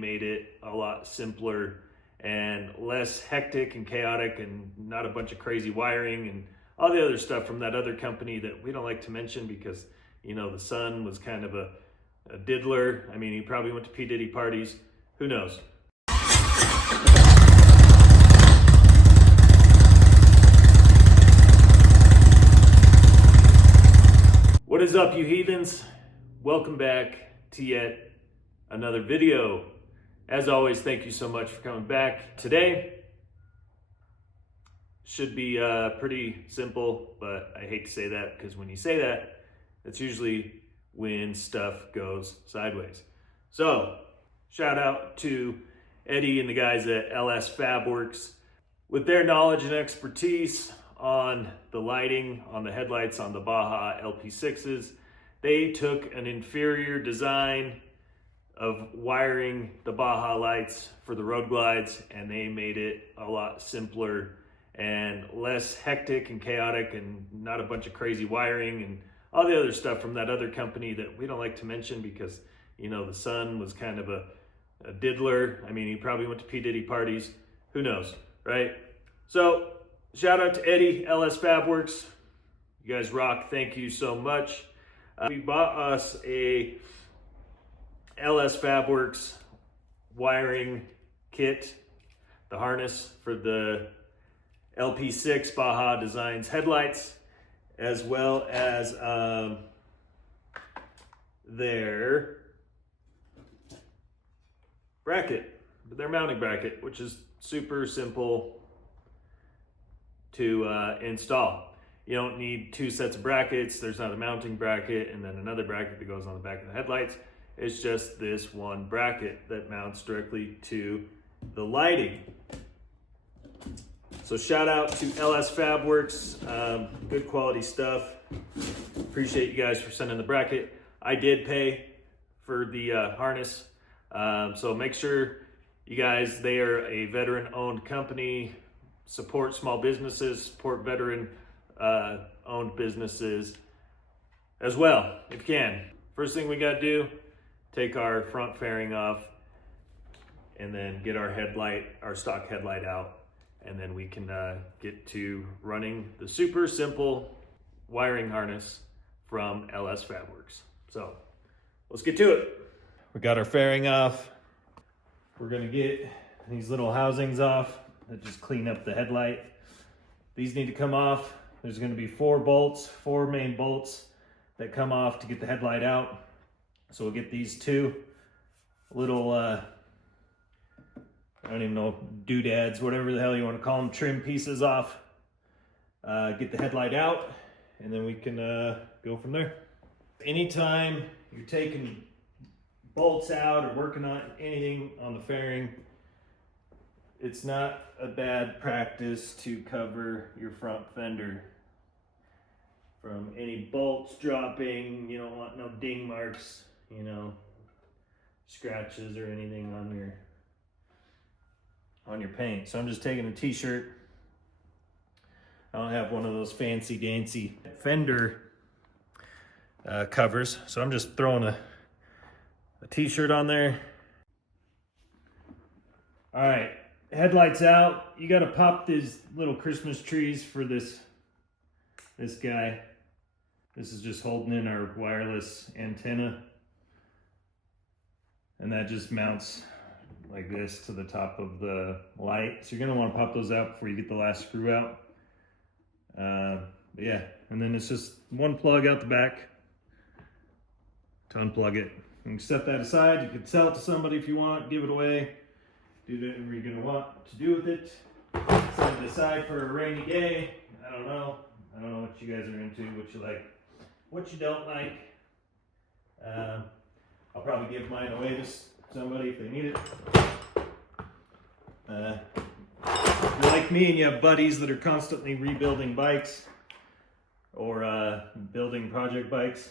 made it a lot simpler and less hectic and chaotic, and not a bunch of crazy wiring and all the other stuff from that other company that we don't like to mention because, you know, the son was kind of a diddler. I mean, he probably went to P. Diddy parties. Who knows? What is up, you heathens? Welcome back to yet another video. As always, thank you so much for coming back. Today should be pretty simple, but I hate to say that because when you say that, that's usually when stuff goes sideways. So, shout out to Eddie and the guys at LS Fabworks. With their knowledge and expertise on the lighting, on the headlights on the Baja LP6s, they took an inferior design of wiring the Baja lights for the road glides, and they made it a lot simpler and less hectic and chaotic, and not a bunch of crazy wiring and all the other stuff from that other company that we don't like to mention because, you know, the son was kind of a diddler. I mean, he probably went to P. Diddy parties. Who knows, right? So, shout out to Eddie, LS Fabworks. You guys rock. Thank you so much. We bought us a LS Fabworks wiring kit, the harness for the LP6 Baja Designs headlights, as well as their bracket, their mounting bracket, which is super simple to install. You don't need two sets of brackets. There's not a mounting bracket and then another bracket that goes on the back of the headlights. It's just this one bracket that mounts directly to the lighting. So shout out to LS Fabworks, good quality stuff. Appreciate you guys for sending the bracket. I did pay for the harness, so make sure you guys, they are a veteran-owned company. Support small businesses, support veteran-owned businesses as well, if you can. First thing we gotta do, take our front fairing off and then get our headlight, our stock headlight out, and then we can get to running the super simple wiring harness from LS Fabworks. So let's get to it. We got our fairing off. We're gonna get these little housings off that just clean up the headlight. These need to come off. There's gonna be four main bolts that come off to get the headlight out. So we'll get these two little, I don't even know, doodads, whatever the hell you want to call them, trim pieces off. Get the headlight out, and then we can go from there. Anytime you're taking bolts out or working on anything on the fairing, it's not a bad practice to cover your front fender from any bolts dropping. You don't want no ding marks, you know, scratches or anything on your paint. So I'm just taking a t-shirt. I don't have one of those fancy dancy fender covers, so I'm just throwing a t-shirt on there. All right, headlights out. You got to pop these little Christmas trees for this guy. This is just holding in our wireless antenna, and that just mounts like this to the top of the light. So you're gonna want to pop those out before you get the last screw out. But yeah, and then it's just one plug out the back to unplug it. You can set that aside. You can sell it to somebody if you want, give it away, do whatever you're gonna want to do with it. Set it aside for a rainy day. I don't know what you guys are into, what you like, what you don't like. I'll probably give mine away to somebody if they need it. If you're like me and you have buddies that are constantly rebuilding bikes or building project bikes,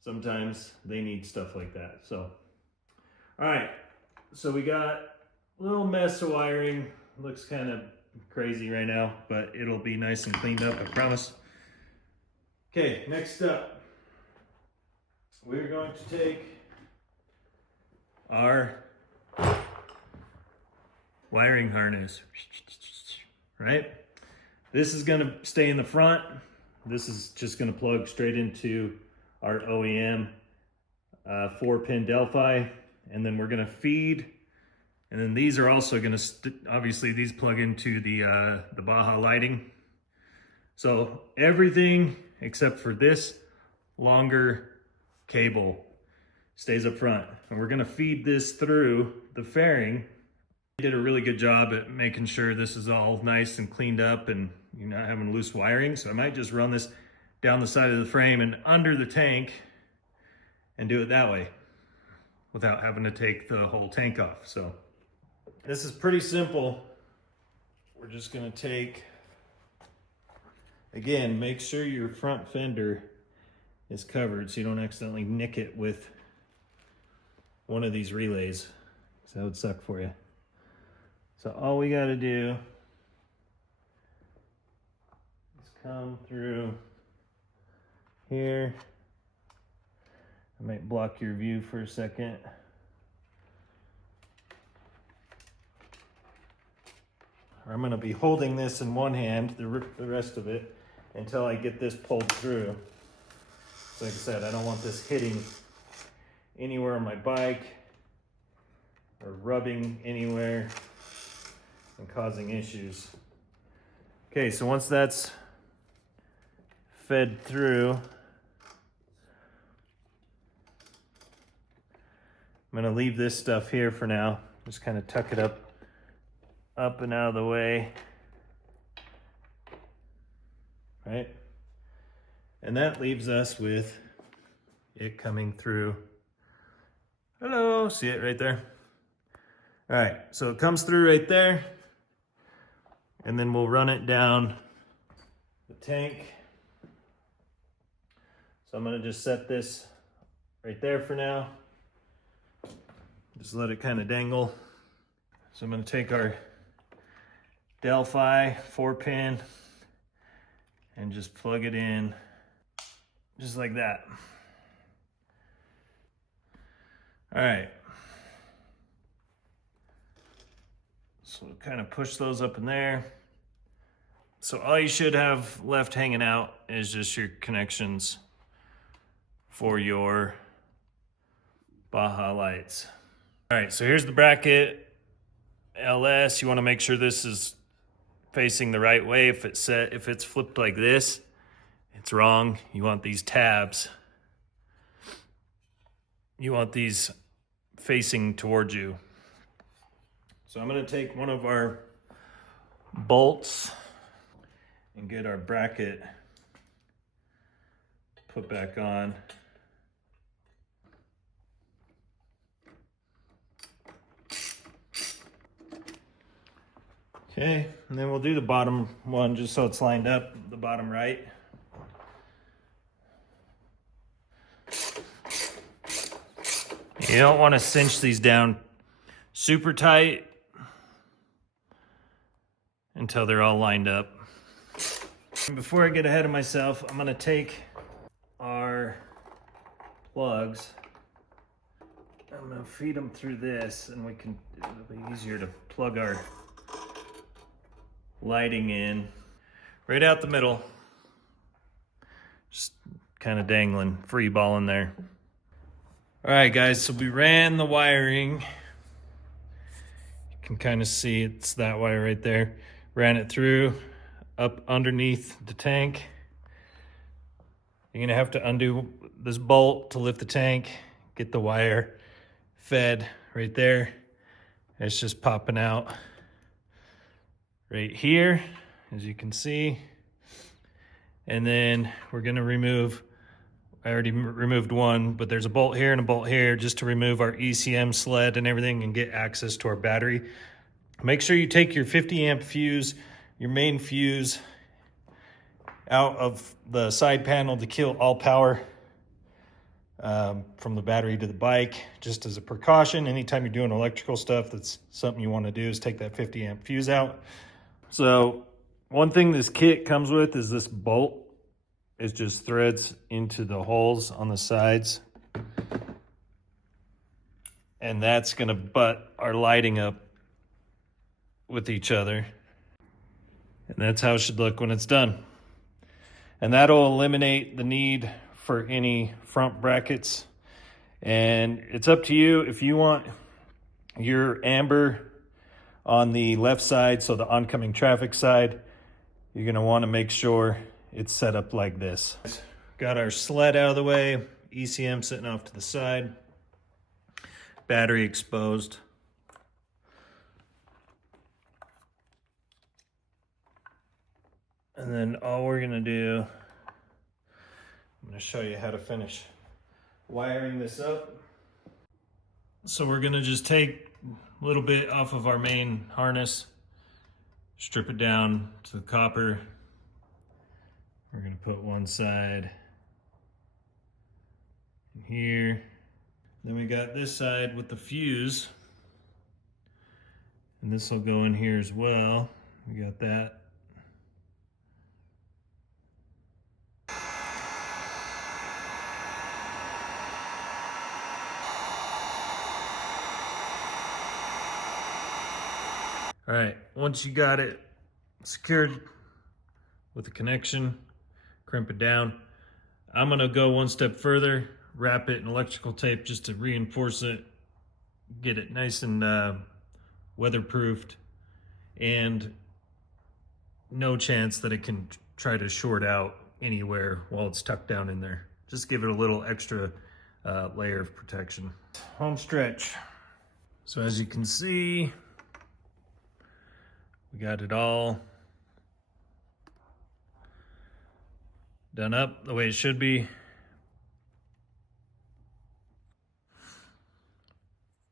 sometimes they need stuff like that. So, all right, so we got a little mess of wiring. Looks kind of crazy right now, but it'll be nice and cleaned up, I promise. Okay, next up, we're going to take our wiring harness, right? This is gonna stay in the front. This is just gonna plug straight into our OEM 4-pin Delphi, and then we're gonna feed, and then these are also gonna, obviously these plug into the Baja lighting. So everything except for this longer cable stays up front, and we're gonna feed this through the fairing. They did a really good job at making sure this is all nice and cleaned up and you're not having loose wiring. So I might just run this down the side of the frame and under the tank and do it that way without having to take the whole tank off. So this is pretty simple. We're just gonna take, again, make sure your front fender is covered so you don't accidentally nick it with one of these relays, because that would suck for you. So all we got to do is come through here. I might block your view for a second. I'm going to be holding this in one hand, the rest of it, until I get this pulled through. So like I said, I don't want this hitting anywhere on my bike or rubbing anywhere and causing issues. Okay, so once that's fed through, I'm gonna leave this stuff here for now. Just kind of tuck it up and out of the way, right? And that leaves us with it coming through. Hello, see it right there? All right, so it comes through right there, and then we'll run it down the tank. So I'm gonna just set this right there for now. Just let it kind of dangle. So I'm gonna take our Delphi 4-pin and just plug it in just like that. All right. So kind of push those up in there. So all you should have left hanging out is just your connections for your Baja lights. All right, so here's the bracket. LS, you want to make sure this is facing the right way. If it's flipped like this, it's wrong. You want these tabs. You want these facing towards you. So I'm going to take one of our bolts and get our bracket put back on. Okay, and then we'll do the bottom one just so it's lined up, the bottom right. You don't want to cinch these down super tight until they're all lined up. And before I get ahead of myself, I'm going to take our plugs. I'm going to feed them through this, and it'll be easier to plug our lighting in right out the middle. Just kind of dangling, free balling there. All right, guys, so we ran the wiring. You can kind of see it's that wire right there. Ran it through up underneath the tank. You're gonna have to undo this bolt to lift the tank, get the wire fed right there. It's just popping out right here, as you can see. And then we're gonna remove, I already removed one, but there's a bolt here and a bolt here just to remove our ECM sled and everything and get access to our battery. Make sure you take your 50 amp fuse, your main fuse, out of the side panel to kill all power from the battery to the bike, just as a precaution. Anytime you're doing electrical stuff, that's something you want to do, is take that 50 amp fuse out. So one thing this kit comes with is this bolt. It just threads into the holes on the sides. and that's gonna butt our lighting up with each other. And that's how it should look when it's done. And that'll eliminate the need for any front brackets. And it's up to you if you want your amber on the left side, so the oncoming traffic side, you're gonna wanna make sure it's set up like this. Got our sled out of the way, ECM sitting off to the side, battery exposed. And then all we're gonna do, I'm gonna show you how to finish wiring this up. So we're gonna just take a little bit off of our main harness, strip it down to the copper. We're gonna put one side in here. Then we got this side with the fuse, and this will go in here as well. We got that. All right, once you got it secured with the connection, crimp it down. I'm gonna go one step further, wrap it in electrical tape just to reinforce it, get it nice and weatherproofed, and no chance that it can try to short out anywhere while it's tucked down in there. Just give it a little extra layer of protection. Home stretch. So as you can see, we got it all done up the way it should be.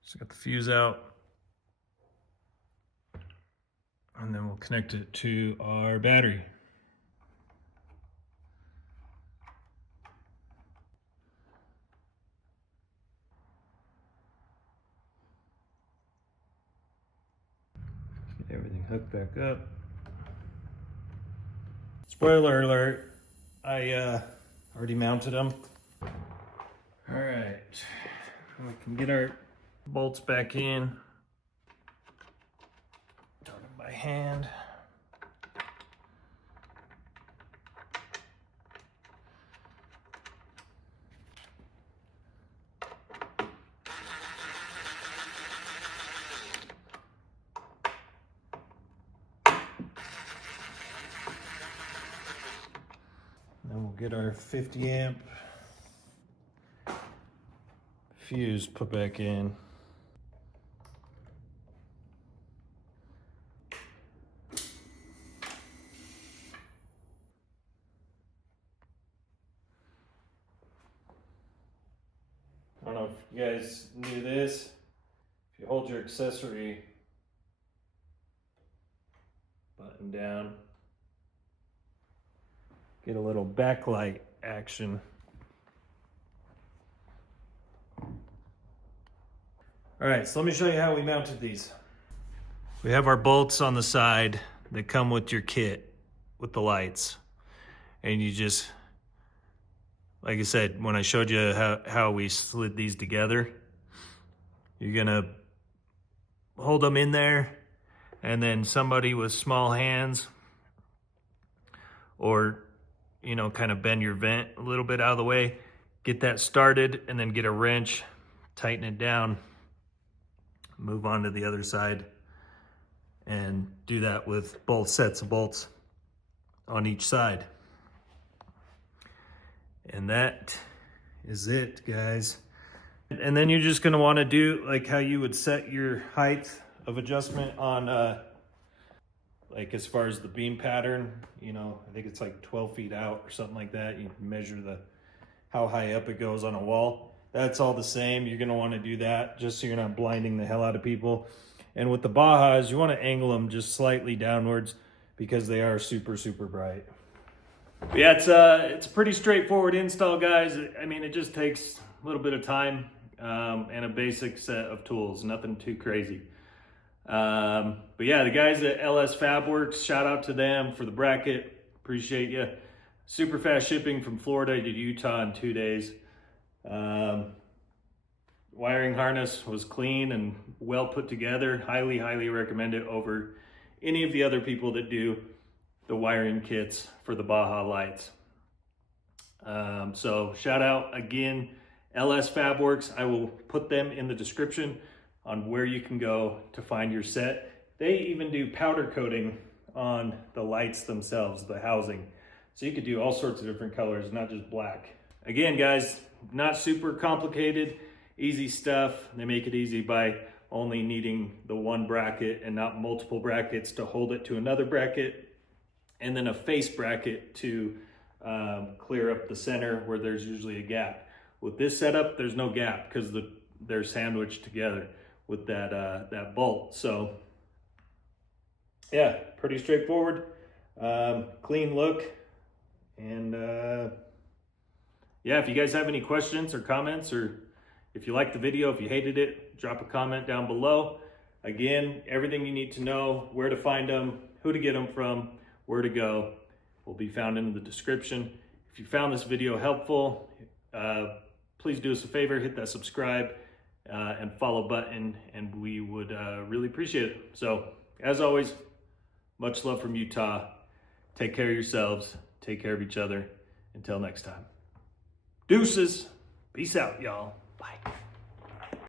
So got the fuse out, and then we'll connect it to our battery. Get everything hooked back up. Spoiler alert, I already mounted them. All right, we can get our bolts back in. Turn them by hand. Then we'll get our 50 amp fuse put back in. I don't know if you guys knew this. If you hold your accessory button down, get a little backlight action. All right, so let me show you how we mounted these. We have our bolts on the side that come with your kit with the lights. And you just, like I said, when I showed you how we slid these together, you're gonna hold them in there, and then somebody with small hands, or kind of bend your vent a little bit out of the way, get that started, and then get a wrench, tighten it down, move on to the other side, and do that with both sets of bolts on each side. And that is it, guys. And then you're just gonna wanna do like how you would set your height of adjustment on like as far as the beam pattern, I think it's like 12 feet out or something like that. You can measure how high up it goes on a wall. That's all the same. You're gonna wanna do that just so you're not blinding the hell out of people. And with the Bajas, you wanna angle them just slightly downwards because they are super, super bright. But yeah, it's a pretty straightforward install, guys. I mean, it just takes a little bit of time and a basic set of tools, nothing too crazy. But yeah, the guys at LS Fabworks, shout out to them for the bracket. Appreciate you. Super fast shipping from Florida to Utah in 2 days. wiring harness was clean and well put together. Highly, highly recommend it over any of the other people that do the wiring kits for the Baja lights. So shout out again, LS Fabworks. I will put them in the description on where you can go to find your set. They even do powder coating on the lights themselves, the housing. So you could do all sorts of different colors, not just black. Again, guys, not super complicated, easy stuff. They make it easy by only needing the one bracket and not multiple brackets to hold it to another bracket, and then a face bracket to clear up the center where there's usually a gap. With this setup, there's no gap because they're sandwiched together with that bolt. So yeah, pretty straightforward, clean look. And yeah, if you guys have any questions or comments, or if you liked the video, if you hated it, drop a comment down below. Again, everything you need to know, where to find them, who to get them from, where to go, will be found in the description. If you found this video helpful, please do us a favor, hit that subscribe and follow button, and we would really appreciate it. So, as always, much love from Utah. Take care of yourselves. Take care of each other. Until next time. Deuces. Peace out, y'all. Bye.